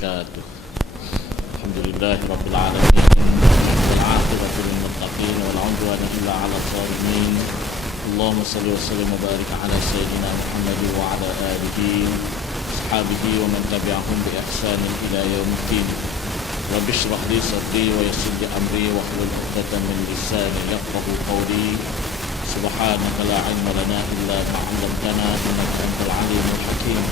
wabarakatuh. Alhamdulillahirabbil alamin wal 'aqibatu lil muttaqin wal 'udwana illa 'alal zalimin. Allahumma shalli wa sallim wa barik ala sayyidina Muhammad wa ala alihi ashabihi wa man tabi'ahum bi ihsan ila yaumiddin. Rabbi shrah li sadri wa yassir li amri wa hlul 'uqdatam min lisani yafqahu qawli. Subhanaka la 'ilma lana illa ma 'allamtana innaka antal 'alimul hakim.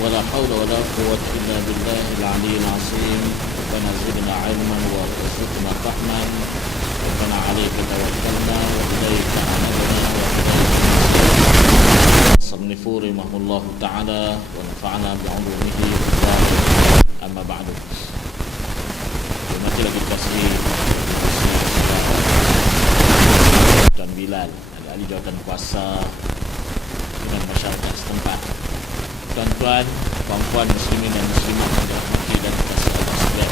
ولا حول ولا قوة إلا بالله العلي العظيم. ربنا زدنا علما وارزقنا فهما. ربنا عليك توكلنا وإليك أنبنا صنف رحمه الله تعالى ونفعنا بعلومه. أما بعد, masih lagi kasih dan Bilal ahli jawatan kuasa dengan masyarakat setempat. Tuan-tuan, puan-puan muslimin dan muslimat yang dirahmati dan dikasihi Allah sekalian.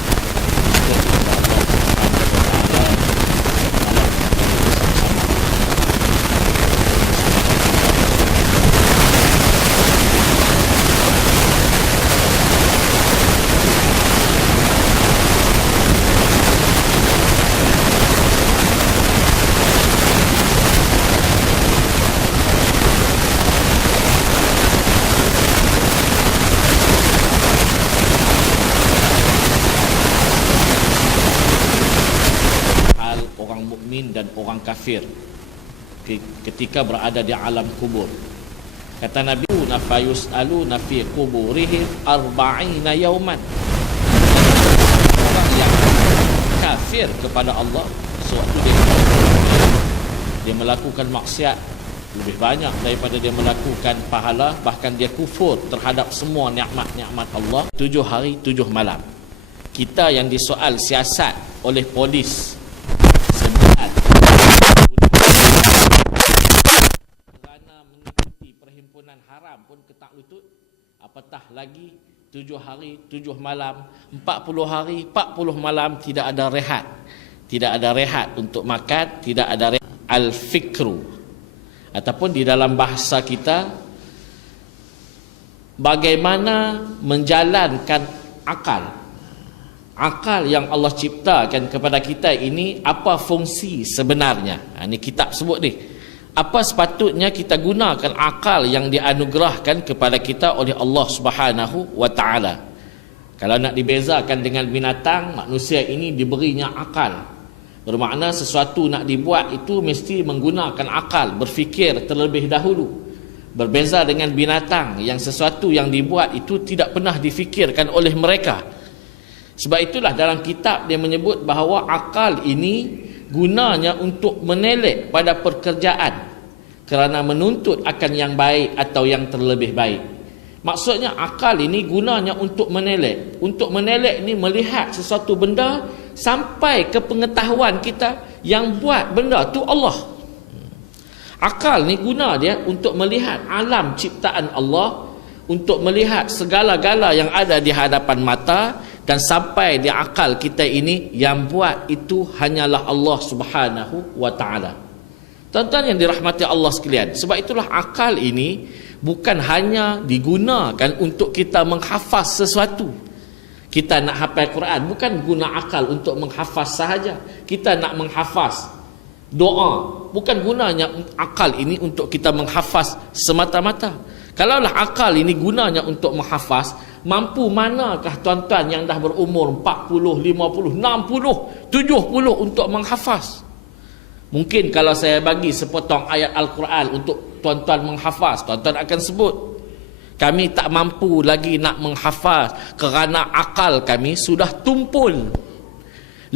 dan orang kafir ketika berada di alam kubur. Kata Nabi, nafayus alu nafi kuburihim arba'ina yauman. Orang yang kafir kepada Allah sewaktu dia melakukan maksiat lebih banyak daripada dia melakukan pahala, bahkan dia kufur terhadap semua nikmat-nikmat Allah, 7 hari 7 malam. Kita yang disoal siasat oleh polis haram pun ketak lutut, apatah lagi 7 hari 7 malam, 40 hari 40 malam tidak ada rehat. Tidak ada rehat untuk makan, tidak ada rehat. Al-fikru, ataupun di dalam bahasa kita, bagaimana menjalankan akal. Akal yang Allah ciptakan kepada kita ini, apa fungsi sebenarnya? Ini kitab sebut ni. Apa sepatutnya kita gunakan akal yang dianugerahkan kepada kita oleh Allah Subhanahu wa taala. Kalau nak dibezakan dengan binatang, manusia ini diberinya akal. Bermakna sesuatu nak dibuat itu mesti menggunakan akal, berfikir terlebih dahulu. Berbeza dengan binatang yang sesuatu yang dibuat itu tidak pernah difikirkan oleh mereka. Sebab itulah dalam kitab dia menyebut bahawa akal ini gunanya untuk menelek pada pekerjaan kerana menuntut akan yang baik atau yang terlebih baik. Maksudnya akal ini gunanya untuk menelek. Untuk menelek ni melihat sesuatu benda sampai ke pengetahuan kita yang buat benda tu Allah. Akal ni guna dia untuk melihat alam ciptaan Allah, untuk melihat segala-gala yang ada di hadapan mata, dan sampai di akal kita ini yang buat itu hanyalah Allah Subhanahu wa taala. Tuan-tuan yang dirahmati Allah sekalian, sebab itulah akal ini bukan hanya digunakan untuk kita menghafaz sesuatu. Kita nak hafal Quran, bukan guna akal untuk menghafaz sahaja. Kita nak menghafaz doa, bukan gunanya akal ini untuk kita menghafaz semata-mata. Kalaulah akal ini gunanya untuk menghafaz, mampu manakah tuan-tuan yang dah berumur 40, 50, 60, 70 untuk menghafaz? Mungkin kalau saya bagi sepotong ayat Al-Quran untuk tuan-tuan menghafaz, tuan-tuan akan sebut, kami tak mampu lagi nak menghafaz kerana akal kami sudah tumpul.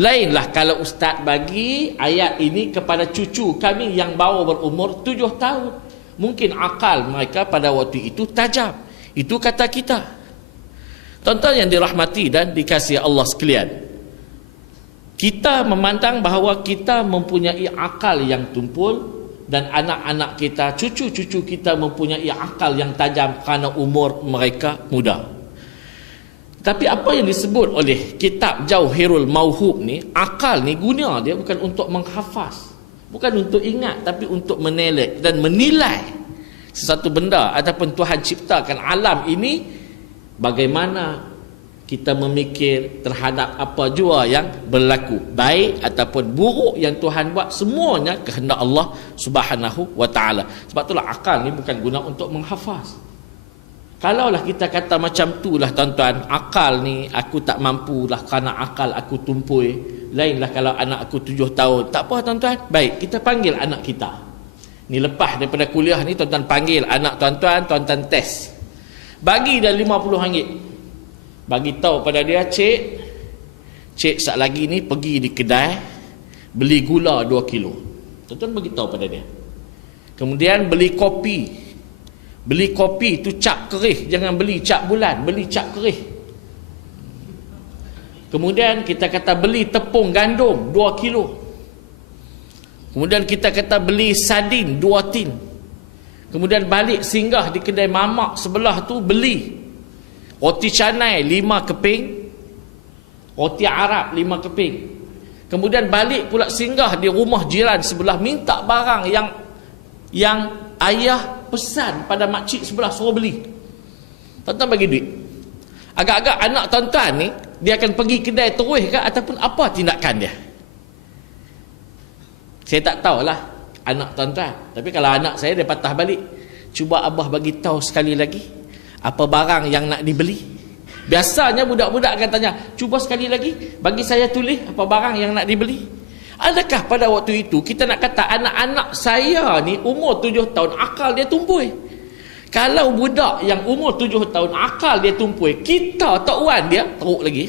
Lainlah kalau ustaz bagi ayat ini kepada cucu kami yang baru berumur 7 tahun. Mungkin akal mereka pada waktu itu tajam. Itu kata kita. Tuan-tuan yang dirahmati dan dikasihi Allah sekalian, kita memandang bahawa kita mempunyai akal yang tumpul, dan anak-anak kita, cucu-cucu kita mempunyai akal yang tajam kerana umur mereka muda. Tapi apa yang disebut oleh kitab Jauhirul Mauhub ni, akal ni guna dia bukan untuk menghafaz, bukan untuk ingat, tapi untuk menelek dan menilai sesuatu benda ataupun Tuhan ciptakan alam ini, bagaimana kita memikir terhadap apa jua yang berlaku, baik ataupun buruk yang Tuhan buat, semuanya kehendak Allah Subhanahu wa taala. Sebab itulah akal ni bukan guna untuk menghafaz. Kalaulah kita kata macam tu lah tuan-tuan, akal ni aku tak mampu lah kerana akal aku tumpul. Lainlah kalau anak aku 7 tahun. Tak apa tuan-tuan, baik kita panggil anak kita. Ni lepas daripada kuliah ni tuan-tuan panggil anak tuan-tuan, tuan-tuan test. Bagi dia RM50. Bagi tahu pada dia, cik sat lagi ni pergi di kedai beli gula 2 kilo. Tuan-tuan bagi tahu pada dia. Kemudian beli kopi. Beli kopi tu cap kerih, jangan beli cap bulan, beli cap kerih. Kemudian kita kata beli tepung gandum 2 kilo. Kemudian kita kata beli sardin 2 tin. Kemudian balik singgah di kedai mamak sebelah tu beli roti canai 5 keping, roti Arab 5 keping. Kemudian balik pula singgah di rumah jiran sebelah, minta barang yang ayah pesan pada makcik sebelah, suruh beli. Tuan-tuan bagi duit. Agak-agak anak tuan-tuan ni, dia akan pergi kedai terus ke ataupun apa tindakan dia? Saya tak tahulah anak tuan-tuan. Tapi kalau anak saya, dia patah balik. Cuba abah bagi tahu sekali lagi, apa barang yang nak dibeli. Biasanya budak-budak akan tanya, cuba sekali lagi bagi saya tulis apa barang yang nak dibeli. Adakah pada waktu itu kita nak kata anak-anak saya ni umur 7 tahun akal dia tumpul? Kalau budak yang umur 7 tahun akal dia tumpul, kita tok wan dia teruk lagi.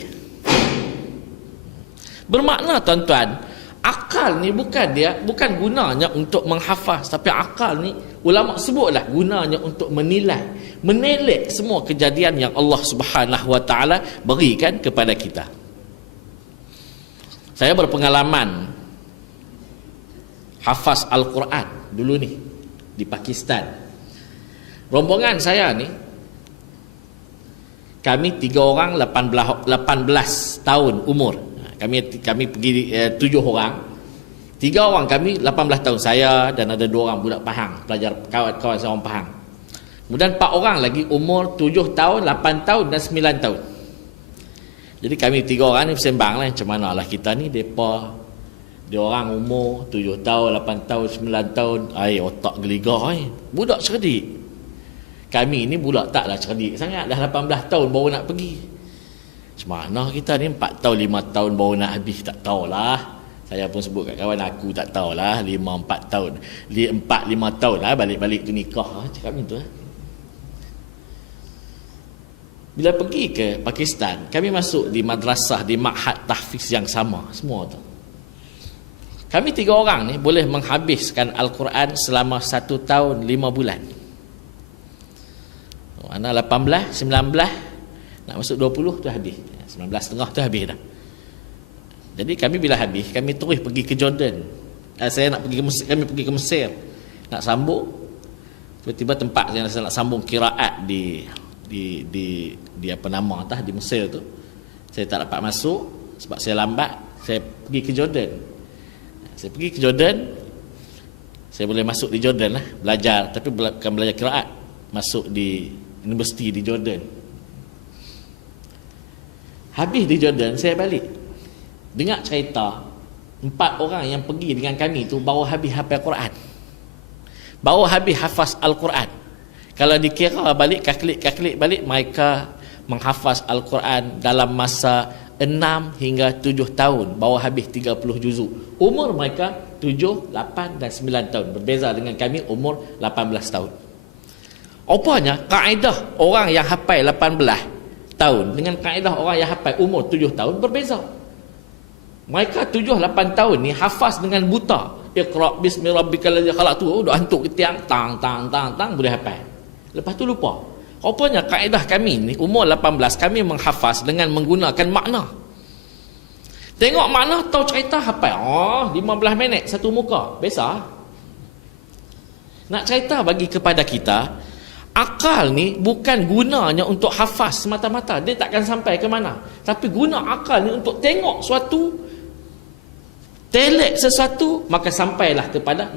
Bermakna tuan-tuan, akal ni bukan gunanya untuk menghafaz, tapi akal ni ulama sebutlah gunanya untuk menilai, menelek semua kejadian yang Allah Subhanahu wa taala berikan kepada kita. Saya berpengalaman hafaz Al-Quran dulu ni di Pakistan. Rombongan saya ni, kami 3 orang 18 tahun umur. Kami pergi 7 orang. 3 orang kami 18 tahun, saya dan ada 2 orang budak Pahang, pelajar kawan-kawan saya orang Pahang. Kemudian 4 orang lagi umur 7 tahun, 8 tahun dan 9 tahun. Jadi kami 3 orang ni bersembang lah, macam mana lah kita ni, dia orang umur 7 tahun, 8 tahun, 9 tahun, otak geligah budak cerdik. Kami ni budak taklah cerdik sangat, dah 18 tahun baru nak pergi. Macam mana kita ni 4 tahun, 5 tahun baru nak habis, tak tahulah. Saya pun sebut kat kawan aku, tak tahulah 5-4 tahun, 4-5 tahun lah balik-balik tu nikah. Cakap macam tu Bila pergi ke Pakistan, kami masuk di madrasah, di ma'had tahfiz yang sama semua tu. Kami 3 orang ni boleh menghabiskan Al-Quran selama 1 tahun 5 bulan. Anak 18, 19, nak masuk 20 tu habis. 19 setengah tu habis dah. Jadi kami bila habis, kami terus pergi ke Jordan. Saya nak pergi ke Mesir, kami pergi ke Mesir. Nak sambung. Tiba-tiba tempat yang saya nak sambung qiraat di apa nama di Mesir tu. Saya tak dapat masuk sebab saya lambat. Saya pergi ke Jordan. Saya pergi ke Jordan. Saya boleh masuk di Jordan lah, belajar, tapi bukan belajar qiraat. Masuk di universiti di Jordan. Habis di Jordan, saya balik. Dengar cerita 4 orang yang pergi dengan kami tu baru habis hafal Quran. Baru habis hafaz Al-Quran. Kalau dikira balik, kaklik balik, mereka menghafaz Al-Quran dalam masa 6 hingga 7 tahun, baru habis 30 juzuk. Umur mereka 7, 8 dan 9 tahun. Berbeza dengan kami umur 18 tahun. Rupanya kaedah orang yang hafal 18 tahun dengan kaedah orang yang hafal umur 7 tahun berbeza. Mereka 7-8 tahun ni hafaz dengan buta. Iqra bismi rabbikal ladzi khalaq tu dah antuk ke tiang, tang boleh hafal. Lepas tu lupa. Rupanya kaedah kami ni umur 18 kami menghafaz dengan menggunakan makna. Tengok makna tahu cerita hafal. 15 minit satu muka. Biasa. Nak cerita bagi kepada kita, akal ni bukan gunanya untuk hafaz semata-mata. Dia takkan sampai ke mana. Tapi guna akal ni untuk tengok suatu, telek sesuatu, maka sampailah kepada